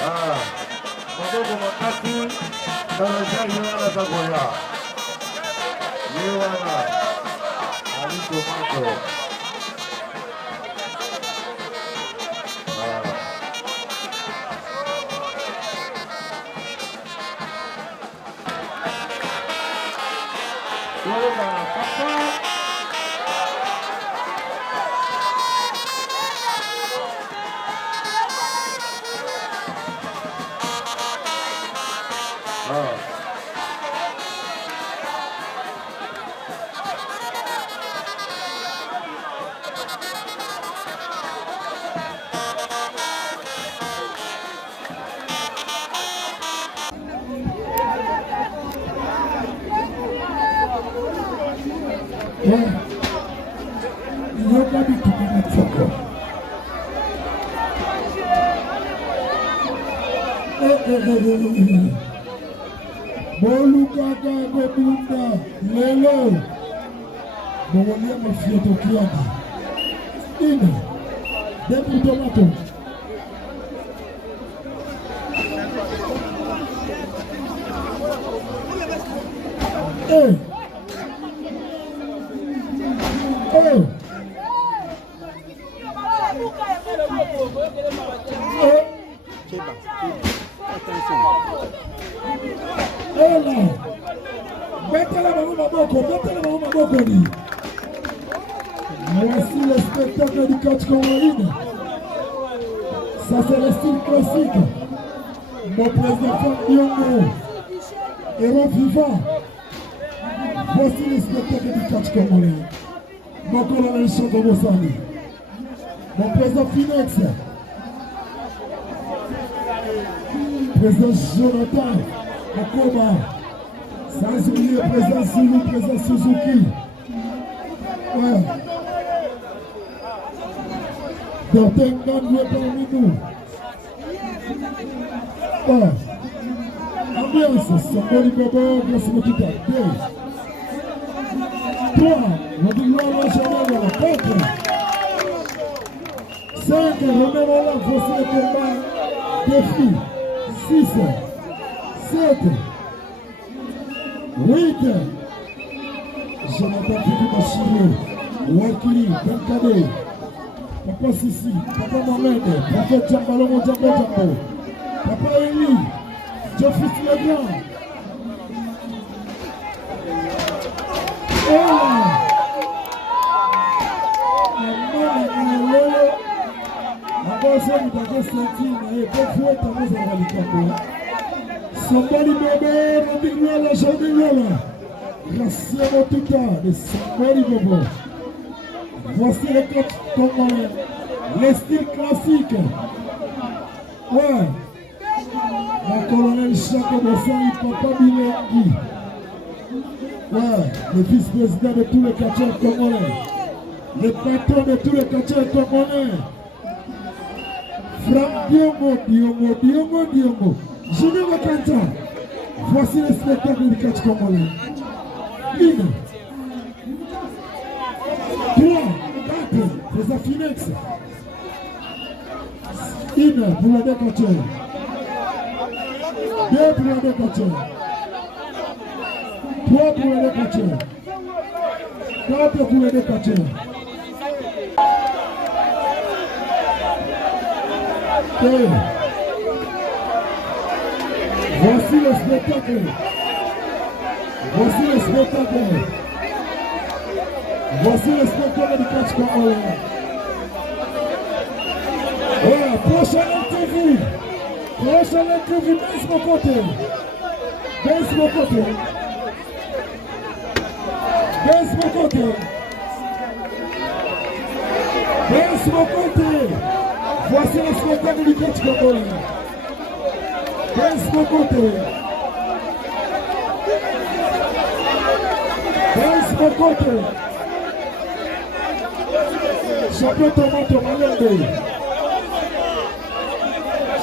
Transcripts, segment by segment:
Madogo makati Tanaja Yuana Zagoya Yuana Alito Mato Yuana Papa Nobody to be that soccer. Bolukaga Bebunda Lelo Bolia Mafioto Kiadi Ina Depu Tomato Hey Voici le spectacle du catch congolais. Ça c'est le style classique. Mon président Fabiongo, héros vivant. Voici le spectacle du catch congolais. Mon colonel Chanto Bossani. Mon président Finex. Président Jonathan Makoba. Sans oublier le président Zulu, président Suzuki. Ouais. D'Ortengan est parmi nous. Ouais. Ambiance, Samboli Bobo, merci beaucoup. 2. 3. Rodrigo Chanel, 4. 5. Romero La, voici le combat. Défi. 6. 7. 8. Jonathan Fidu Machiro, Wakili, Benkade, Papa Sissi, Papa Mohamed, Papa Djambalongo Djambo, Papa Eli, Jeffrey Legrand. Somebody baby, Rodriguez, Rodriguez. Graciano Tuta de Sambori Bobo. Voici le coach congolais, les styles classiques. Ouais. La colonel Chanto Bossani, Papa Bilengi. Ouais. Le vice-président de tous les catcheurs congolais. Le patron de tous les catcheurs congolais. Franck Diongo, Diongo. Junior Makanta. Voici le spectacle du catch congolais. 1, 3, 4, président Finex. 1 pour le décoteur. 2 pour le décoteur. 3 pour le décoteur. 4 pour le décoteur. Voici le spectacle. Voici le spectacle. Voici le spectacle du catch congolais. Voilà, prochaine interview. Prochaine interview, baisse mon côté. Baisse mon côté. Baisse mon côté. Baisse mon côté. Voici le spectacle du catch congolais. Baisse mon côté. Baisse mon côté. Champion Tomato Malembe.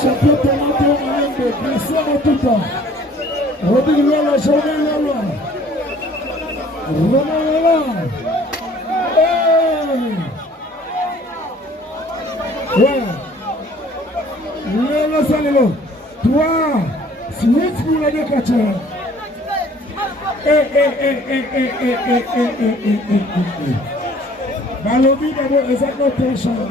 Champion Tomato Malembe. Cristiano Tuta. Rodrigo la journée la loi. Romain Lola. Ouais. Salelo. 3. Switch pour la décatcher. Balobi d'abord, is that no tension?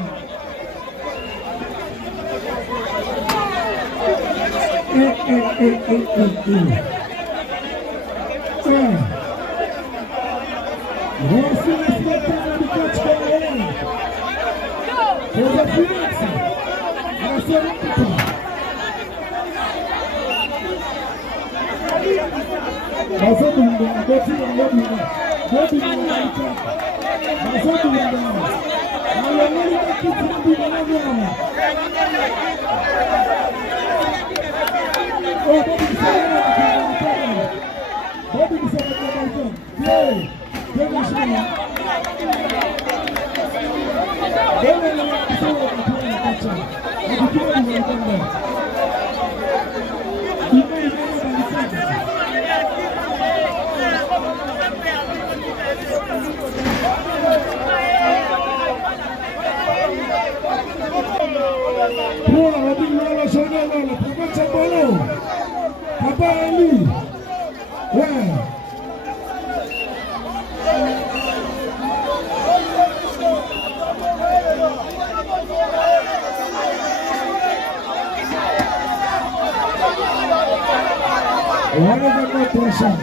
Voici le spectacle du coach congolais. Pour le Phoenix, la série Coupe. Papa Ali, ouais. One of them not pressure.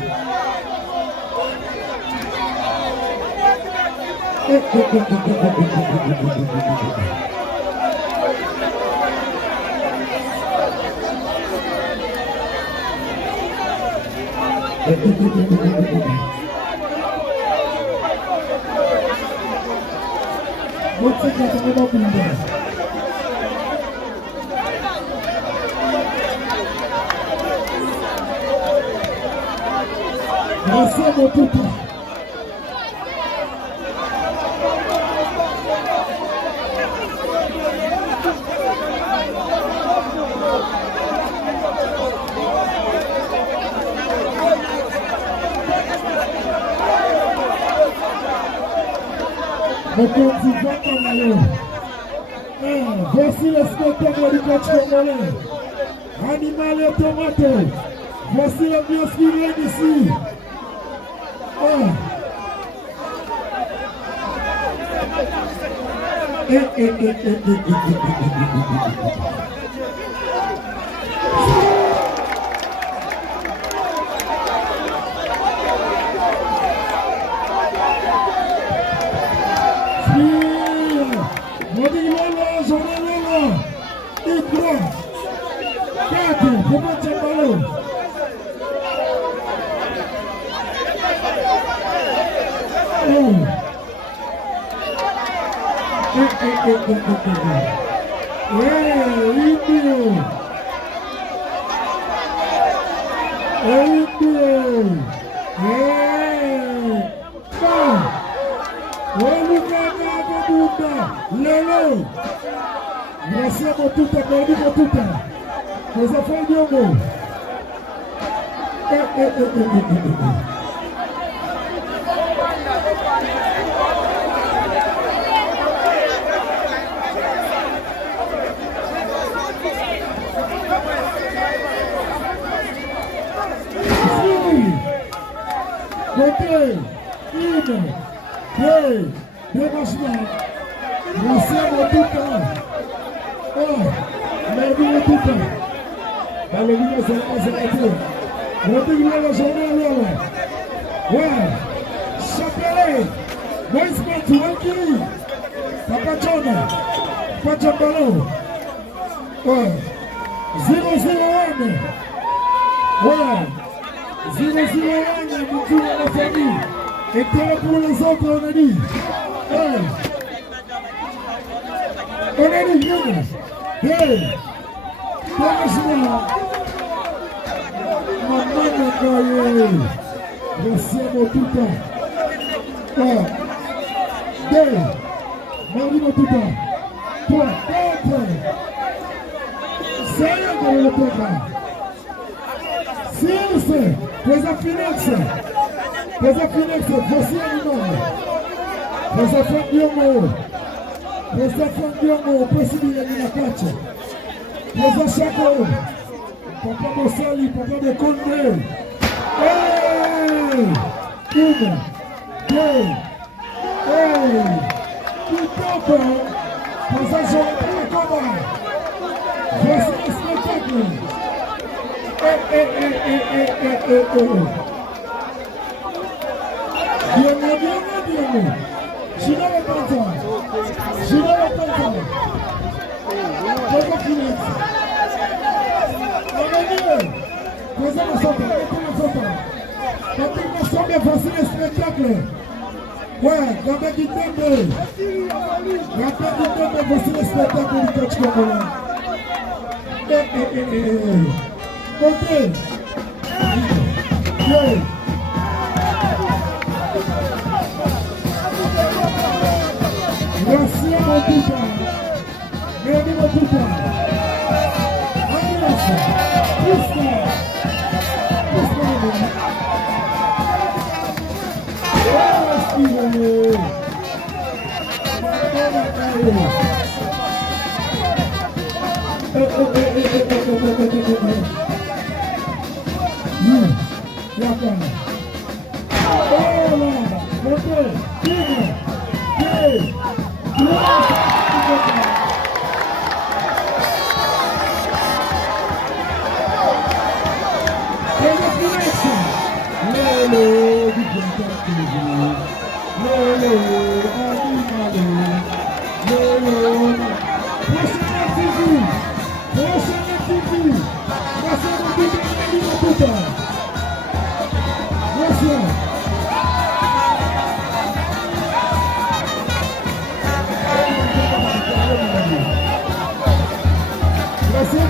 What's the matter about me? Nascemos tudo. Voici le spectacle du coach congolais. Animal et tomate. Voici le mieux suivi ici. Nascemos tudo, perdemos tudo. Coisa foi de amor. Nascemos tudo. Merguinho tudo. Baloguinho zerado. Rodrigo la journée ouais. Chapelle. Boys Sport Wanki. Papa Chona. Papa Ballon. Ouais. 0-0-1. Ouais. 0-0-1. Moutou à la famille. Et pour les autres, on a dit. Ouais. On a dit. Hey. Mamãe Caio, recebo tudo. Marino tudo. Por dentro. Saia do programa. Ciência, coisa finexa. Coisa finexa, você animal. Coisa fandiamo. Coisa fandiamo, presidente na caixa. Président Chako, Papa Bossali, Papa de Condé. Hey! Une, deux, hey! Qui tombe, Président Jean-Pierre Combat. Voici le spectacle. Bien. Gina le Panta. Comment finir? Voici le spectacle. Ouais, voici le spectacle du coach congolais. Montez. Merci à mon putain. Merci mon putain. Agnès. Gracias,